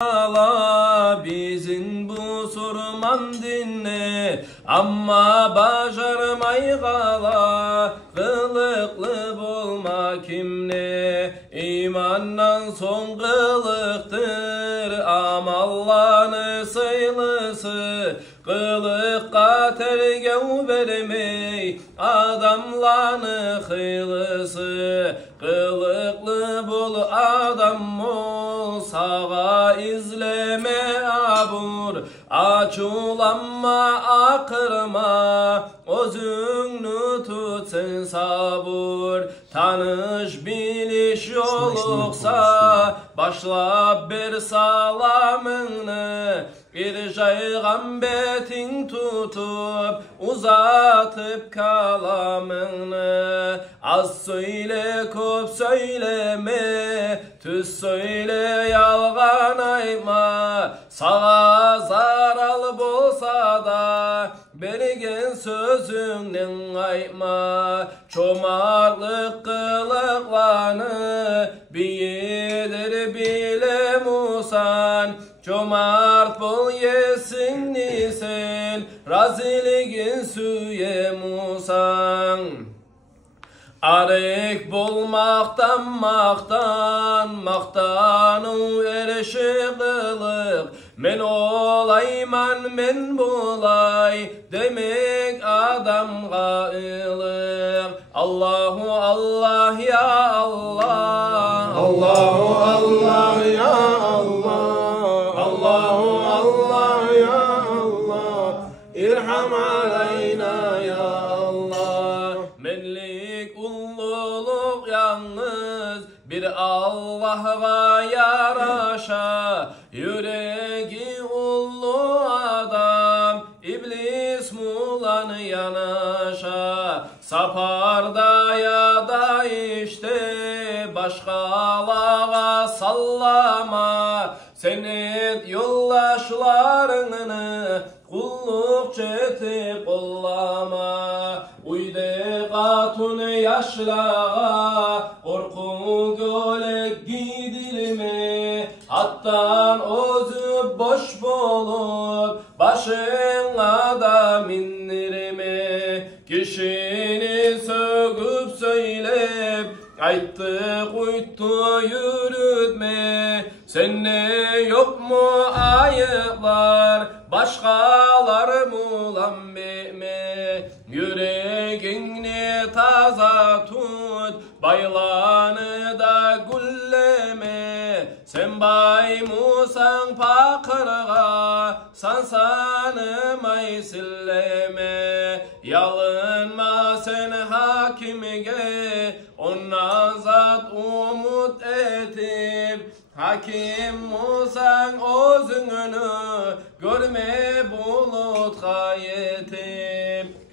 Allah bizim bu surman dinle amma başarmay kala kılıklı bulma kimne imandan son kılıktır amallarını sayılısı kılıkka tergev vermey adamlarını hıylısı kılıklı bul adam ol sağa izleme abur açulanma akırma özünü tut sen sabur tanış biliş yoluksa başla bir salamını bir peygambetin tutup uzatıp kalamını az söyle kop söyleme tüz söyle yalgan ayma sağa zaral bolsa da bergen sözünden ayma çomarlık kılıklanı biyedir bile musan Cömert bol yesin sen, raziligin süye musan. Arek bolmaktan maktanu erişiqılık. Men olayman men bulay, demek adamga ılık. Allahu Allah ya Allah, Allahu Allah ya Allah. Allahu Allah ya Allah, irham aleyna ya Allah. Menlik ulluluk yalnız bir Allah'a yaraşa. Yüreği ullu adam iblis mulan yanaşa. Saparda ya da işte başkalara sallama. Senet yoldaşlarını kulluk çetip kollama. Uyde katun yaşlağa korku gölek gidilme. Hattan özü boş bulup başına da mindirme. Kişini söküp söylep ayttı kuyttu yürütme. Sende yok mu ayıplar başkalar mulan bime. Yüreğini taza tut baylanı da gülleme. Sen bay musan pakırga sansanımay silleme. Yalınma sen hakimge ondan zat umut etip. Hakim musan özünü görme bulutga yetip.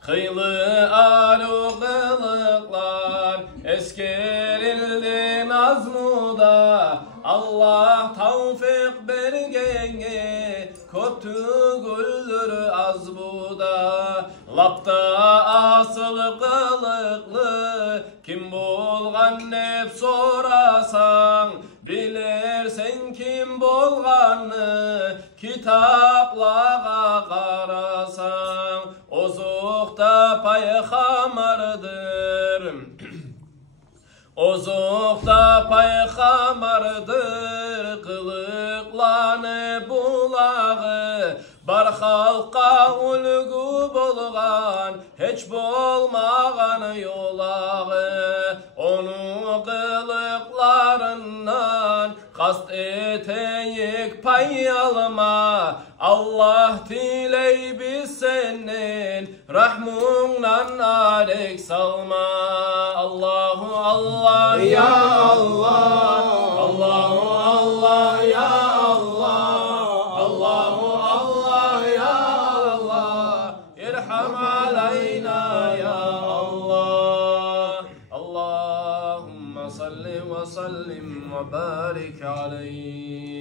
Hıylı alu kılıklar eskerildi nazmuda. Allah tavfik bergenge kötü güldür az buda. Lapta asıl kılıklı kim bulgan hep sorasan. Bilersen kim bolganı kitaplara karasan. Ozukta payhamardır. Ozukta payhamardır. Kılıklanı bulağı bar halka ulgu bolgan hiç bolmagan yolağı. Onu kılıklarından kast eteyik pay alma. Allah diley biz senin rahmundan arek salma. Allahu Allah Ya Allah, Allahu Allah ya Allah. Allahu Allah ya Allah, irham aleyna ya Allah. Allahümme salli ve sellim ve barik aleyh.